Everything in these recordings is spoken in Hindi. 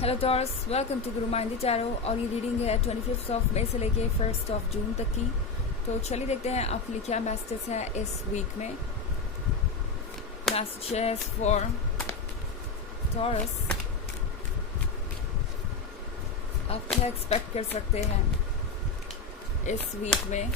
Hello torques, welcome to Guru माइंडी tarot. और ये रीडिंग है 25 ऑफ मई से लेके 1 ऑफ जून तक की। तो चलिए देखते हैं आपके लिए क्या मैसेजेस है इस वीक में। मैसेजेस फॉर टॉरस, आप क्या एक्सपेक्ट कर सकते हैं इस वीक में।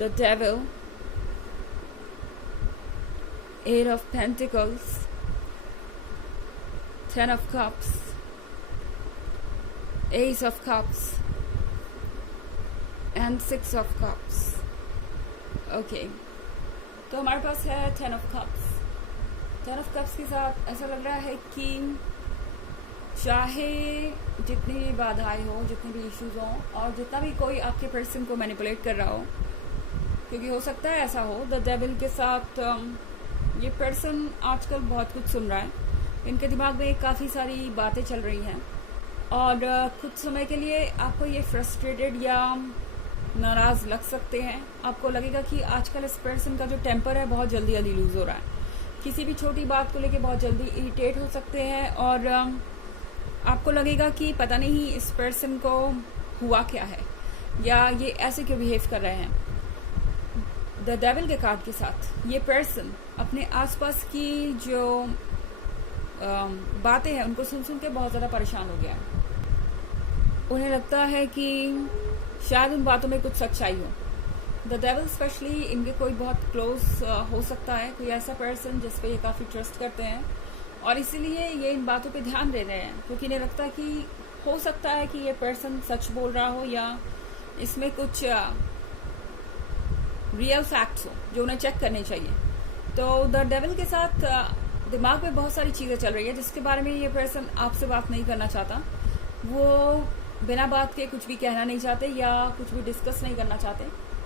The Devil, 8 of Pentacles, 10 of Cups, Ace of Cups, and 6 of Cups. Okay, तो हमारे पास है 10 of Cups। 10 of Cups के साथ ऐसा लग रहा है कि चाहे जितनी भी बाधाएं हो, जितने भी इश्यूज हों, और जितना भी कोई आपके पर्सन को मैनिपुलेट कर रहा हो, क्योंकि हो सकता है ऐसा हो द डेविल के साथ ये पर्सन आजकल बहुत कुछ सुन रहा है। इनके दिमाग में काफ़ी सारी बातें चल रही हैं और कुछ समय के लिए आपको ये फ्रस्ट्रेटेड या नाराज़ लग सकते हैं। आपको लगेगा कि आजकल इस पर्सन का जो टेम्पर है बहुत जल्दी जल्दी लूज़ हो रहा है। किसी भी छोटी बात को लेके बहुत जल्दी इरिटेट हो सकते हैं और आपको लगेगा कि पता नहीं इस पर्सन को हुआ क्या है या ये ऐसे क्यों बिहेव कर रहे हैं। द डेविल के कार्ड के साथ ये पर्सन अपने आसपास की जो बातें हैं उनको सुन सुन के बहुत ज़्यादा परेशान हो गया है। उन्हें लगता है कि शायद उन बातों में कुछ सच्चाई हो। द डेविल स्पेशली इनके कोई बहुत क्लोज हो सकता है, कोई ऐसा पर्सन जिस पे ये काफ़ी ट्रस्ट करते हैं और इसीलिए ये इन बातों पे ध्यान दे रहे हैं, क्योंकि इन्हें लगता है कि हो सकता है कि ये पर्सन सच बोल रहा हो या इसमें कुछ रियल फैक्ट्स हो जो उन्हें चेक करने चाहिए। तो द डेविल के साथ दिमाग में बहुत सारी चीज़ें चल रही है जिसके बारे में ये पर्सन आपसे बात नहीं करना चाहता। वो बिना बात के कुछ भी कहना नहीं चाहते या कुछ भी डिस्कस नहीं करना चाहते,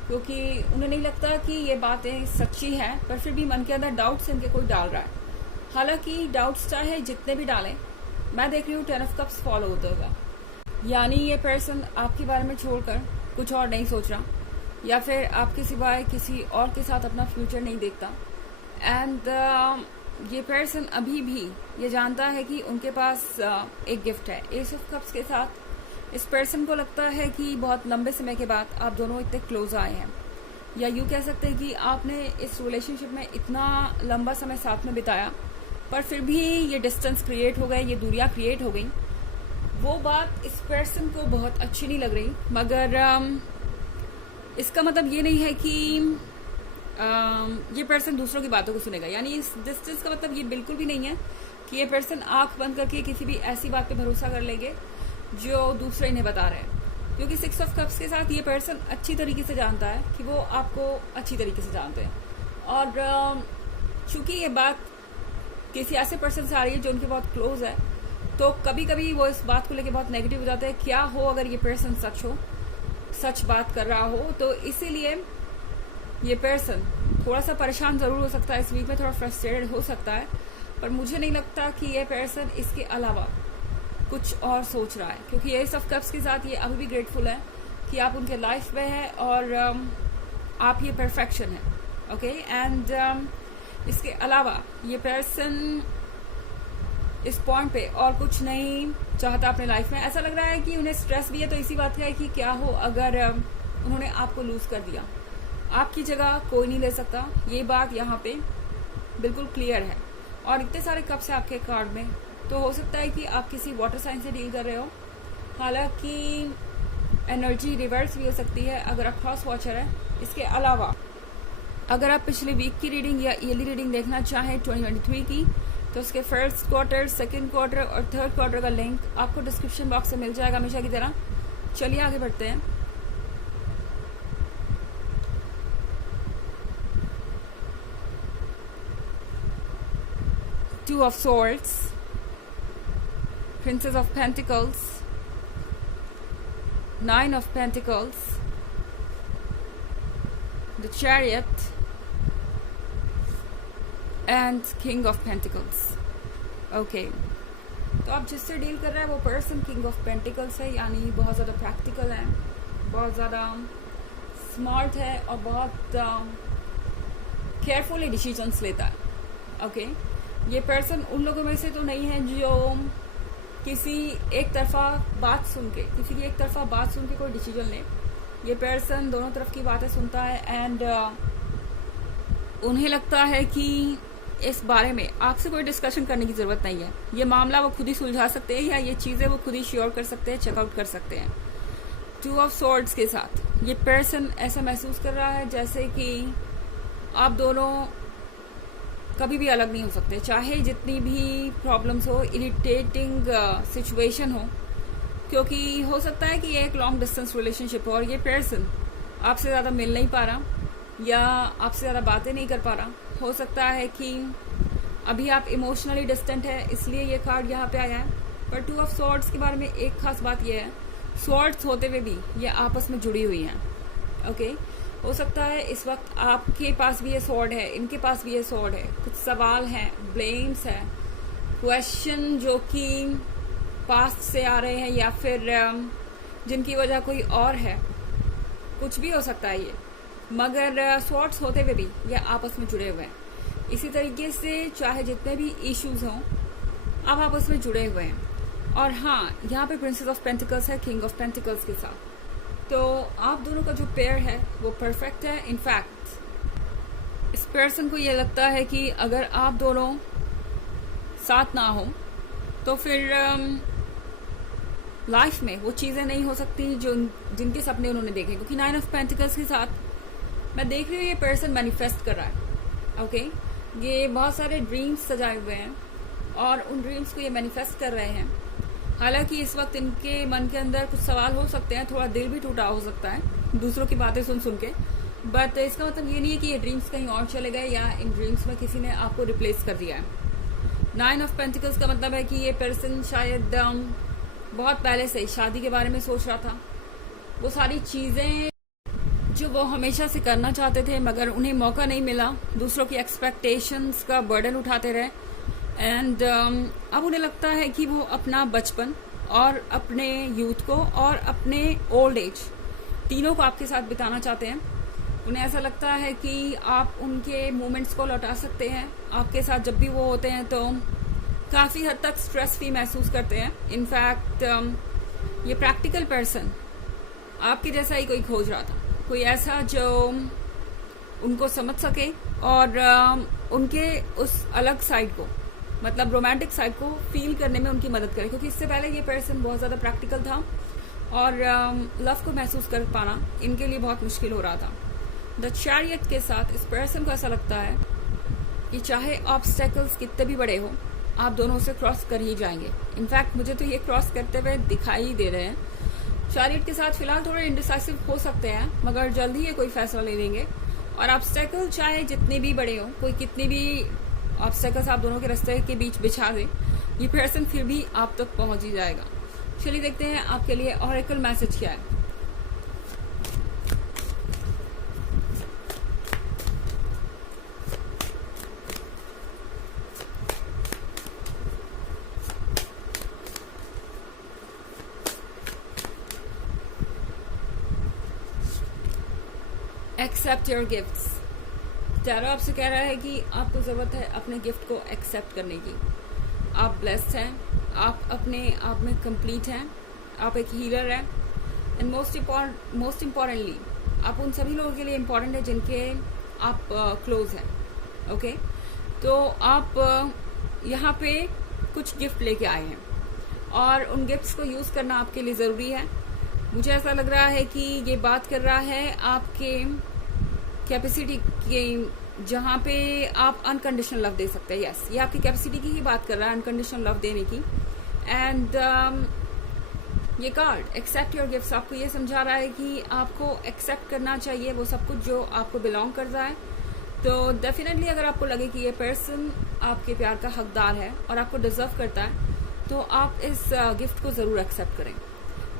क्योंकि उन्हें नहीं लगता कि ये बातें सच्ची हैं, पर फिर भी मन के अंदर डाउट्स इनके कोई डाल रहा है। हालांकि डाउट्स चाहे जितने भी डालें, मैं देख रही हूँ 10 ऑफ कप्स फॉलो होता होगा, यानी ये पर्सन आपके बारे में छोड़कर कुछ और नहीं सोच रहा या फिर आपके सिवाय किसी और के साथ अपना फ्यूचर नहीं देखता। एंड ये पर्सन अभी भी ये जानता है कि उनके पास एक गिफ्ट है। एस ऑफ कप्स के साथ इस पर्सन को लगता है कि बहुत लंबे समय के बाद आप दोनों इतने क्लोज आए हैं, या यूँ कह सकते हैं कि आपने इस रिलेशनशिप में इतना लंबा समय साथ में बिताया पर फिर भी ये डिस्टेंस क्रिएट हो गए, ये दूरियाँ क्रिएट हो गई। वो बात इस पर्सन को बहुत अच्छी नहीं लग रही, मगर इसका मतलब ये नहीं है कि ये पर्सन दूसरों की बातों को सुनेगा। यानी इस डिस्टेंस का मतलब ये बिल्कुल भी नहीं है कि ये पर्सन आंख बंद करके किसी भी ऐसी बात पे भरोसा कर लेंगे जो दूसरे इन्हें बता रहे हैं, क्योंकि 6 ऑफ कप्स के साथ ये पर्सन अच्छी तरीके से जानता है कि वो आपको अच्छी तरीके से जानते हैं। और चूंकि ये बात किसी ऐसे पर्सन से आ रही है जो उनके बहुत क्लोज है, तो कभी कभी वो इस बात को लेकर बहुत नेगेटिव हो जाते हैं। क्या हो अगर ये पर्सन सच बात कर रहा हो, तो इसीलिए ये पर्सन थोड़ा सा परेशान ज़रूर हो सकता है इस वीक में, थोड़ा फ्रस्ट्रेटेड हो सकता है, पर मुझे नहीं लगता कि ये पर्सन इसके अलावा कुछ और सोच रहा है, क्योंकि ये एस ऑफ कप्स के साथ ये अभी भी ग्रेटफुल है कि आप उनके लाइफ में हैं और आप ये परफेक्शन है। ओके, एंड इसके अलावा ये पर्सन इस पॉइंट पे और कुछ नहीं चाहता अपने लाइफ में। ऐसा लग रहा है कि उन्हें स्ट्रेस भी है, तो इसी बात का है कि क्या हो अगर उन्होंने आपको लूज कर दिया, आपकी जगह कोई नहीं ले सकता। ये बात यहाँ पे बिल्कुल क्लियर है। और इतने सारे कप्स हैं आपके कार्ड में, तो हो सकता है कि आप किसी वाटर साइन से डील कर रहे हो। हालांकि एनर्जी रिवर्स भी हो सकती है अगर आप क्रॉस वॉचर है। इसके अलावा अगर आप पिछले वीक की रीडिंग या ईयरली रीडिंग देखना चाहें 2023 की, तो उसके फर्स्ट क्वार्टर, सेकेंड क्वार्टर और थर्ड क्वार्टर का लिंक आपको डिस्क्रिप्शन बॉक्स में मिल जाएगा हमेशा की तरह। चलिए आगे बढ़ते हैं। Two of Swords, Princess of Pentacles, 9 of Pentacles, the Chariot, and King of Pentacles. Okay, तो आप जिससे डील कर रहे हैं वो पर्सन किंग ऑफ पेंटिकल्स है, यानी बहुत ज़्यादा प्रैक्टिकल है, बहुत ज़्यादा स्मार्ट है और बहुत केयरफुली डिसीजंस लेता है। ओके, ये पर्सन उन लोगों में से तो नहीं है जो किसी एक तरफा बात सुन के कोई डिसीजन ले। ये पर्सन दोनों तरफ की बातें सुनता है एंड उन्हें लगता है कि इस बारे में आपसे कोई डिस्कशन करने की जरूरत नहीं है, ये मामला वो खुद ही सुलझा सकते हैं या ये चीजें वो खुद ही श्योर कर सकते हैं, चेकआउट कर सकते हैं। 2 ऑफ स्वॉर्ड्स के साथ ये पर्सन ऐसा महसूस कर रहा है जैसे कि आप दोनों कभी भी अलग नहीं हो सकते, चाहे जितनी भी प्रॉब्लम्स हो, इरिटेटिंग सिचुएशन हो, क्योंकि हो सकता है कि ये एक लॉन्ग डिस्टेंस रिलेशनशिप हो और ये पर्सन आपसे ज़्यादा मिल नहीं पा रहा या आपसे ज़्यादा बातें नहीं कर पा रहा। हो सकता है कि अभी आप इमोशनली डिस्टेंट है, इसलिए ये कार्ड यहाँ पे आया है। पर 2 ऑफ स्वॉर्ड्स के बारे में एक खास बात यह है, स्वॉर्ड्स होते हुए भी ये आपस में जुड़ी हुई हैं। ओके, हो सकता है इस वक्त आपके पास भी ये स्वॉर्ड है, इनके पास भी ये स्वॉर्ड है, कुछ सवाल हैं, ब्लेम्स है, क्वेश्चन जो कि पास्ट से आ रहे हैं या फिर जिनकी वजह कोई और है, कुछ भी हो सकता है ये, मगर स्वॉर्ड्स होते हुए भी ये आपस में जुड़े हुए हैं। इसी तरीके से चाहे जितने भी इश्यूज हों, आप आपस में जुड़े हुए हैं। और हाँ, यहाँ पे प्रिंसेस ऑफ पेंटिकल्स है किंग ऑफ पेंटिकल्स के साथ, तो आप दोनों का जो पेयर है वो परफेक्ट है। इनफैक्ट इस पर्सन को ये लगता है कि अगर आप दोनों साथ ना हो तो फिर लाइफ में वो चीज़ें नहीं हो सकती जो जिनके सपने उन्होंने देखे, क्योंकि 9 ऑफ पेंटिकल्स के साथ मैं देख रही हूँ ये पर्सन मैनिफेस्ट कर रहा है। ओके, ये बहुत सारे ड्रीम्स सजाए हुए हैं और उन ड्रीम्स को ये मैनिफेस्ट कर रहे हैं। हालांकि इस वक्त इनके मन के अंदर कुछ सवाल हो सकते हैं, थोड़ा दिल भी टूटा हो सकता है दूसरों की बातें सुन सुन के, बट इसका मतलब ये नहीं है कि ये ड्रीम्स कहीं और चले गए या इन ड्रीम्स में किसी ने आपको रिप्लेस कर दिया है। 9 ऑफ पेंटिकल्स का मतलब है कि ये पर्सन शायद बहुत पहले से शादी के बारे में सोच रहा था, वो सारी चीज़ें जो वो हमेशा से करना चाहते थे मगर उन्हें मौका नहीं मिला, दूसरों की एक्सपेक्टेशंस का बर्डन उठाते रहे एंड अब उन्हें लगता है कि वो अपना बचपन और अपने यूथ को और अपने ओल्ड एज तीनों को आपके साथ बिताना चाहते हैं। उन्हें ऐसा लगता है कि आप उनके मोमेंट्स को लौटा सकते हैं, आपके साथ जब भी वो होते हैं तो काफ़ी हद तक स्ट्रेस फ्री महसूस करते हैं। इनफैक्ट ये प्रैक्टिकल पर्सन आपके जैसा ही कोई खोज रहा था, कोई ऐसा जो उनको समझ सके और उनके उस अलग साइड को, मतलब रोमांटिक साइड को फील करने में उनकी मदद करे, क्योंकि इससे पहले ये पर्सन बहुत ज़्यादा प्रैक्टिकल था और लव को महसूस कर पाना इनके लिए बहुत मुश्किल हो रहा था। द चैरियट के साथ इस पर्सन को ऐसा लगता है कि चाहे ऑब्स्टेकल्स कितने भी बड़े हो, आप दोनों उसे क्रॉस कर ही जाएंगे। इनफैक्ट मुझे तो ये क्रॉस करते हुए दिखाई दे रहे हैं। चैरियट के साथ फिलहाल थोड़े इंडिसाइसिव हो सकते हैं मगर जल्द ही ये कोई फैसला ले लेंगे। और ऑब्स्टेकल चाहे जितने भी बड़े हो, कोई कितनी भी ऑब्स्टेकल्स आप दोनों के रास्ते के बीच बिछा दे, ये पर्सन फिर भी आप तक पहुंच ही जाएगा। चलिए देखते हैं आपके लिए ऑरेकल मैसेज क्या है। Accept your gifts. टैरो आपसे कह रहा है कि आपको ज़रूरत है अपने गिफ्ट को एक्सेप्ट करने की। आप ब्लेस्ड हैं, आप अपने आप में कंप्लीट हैं, आप एक हीलर हैं एंड मोस्ट इम्पॉर्टेंटली आप उन सभी लोगों के लिए इम्पॉर्टेंट है जिनके आप क्लोज हैं। ओके, तो आप यहाँ पे कुछ गिफ्ट लेके आए हैं और उन गिफ्ट्स को यूज़ करना आपके लिए ज़रूरी है। मुझे ऐसा लग रहा है कि ये बात कर रहा है आपके कैपेसिटी के, जहाँ पे आप अनकंडीशनल लव दे सकते हैं। यस, ये आपकी कैपेसिटी की ही बात कर रहा है, अनकंडीशनल लव देने की। एंड ये कार्ड एक्सेप्ट योर गिफ्ट्स आपको ये समझा रहा है कि आपको एक्सेप्ट करना चाहिए वो सब कुछ जो आपको बिलोंग कर रहा है। तो डेफिनेटली अगर आपको लगे कि ये पर्सन आपके प्यार का हकदार है और आपको डिजर्व करता है, तो आप इस गिफ्ट को ज़रूर एक्सेप्ट करें।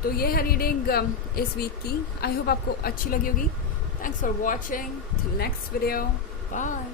तो ये है रीडिंग इस वीक की। आई होप आपको अच्छी लगी होगी। Thanks for watching. Till next video, bye.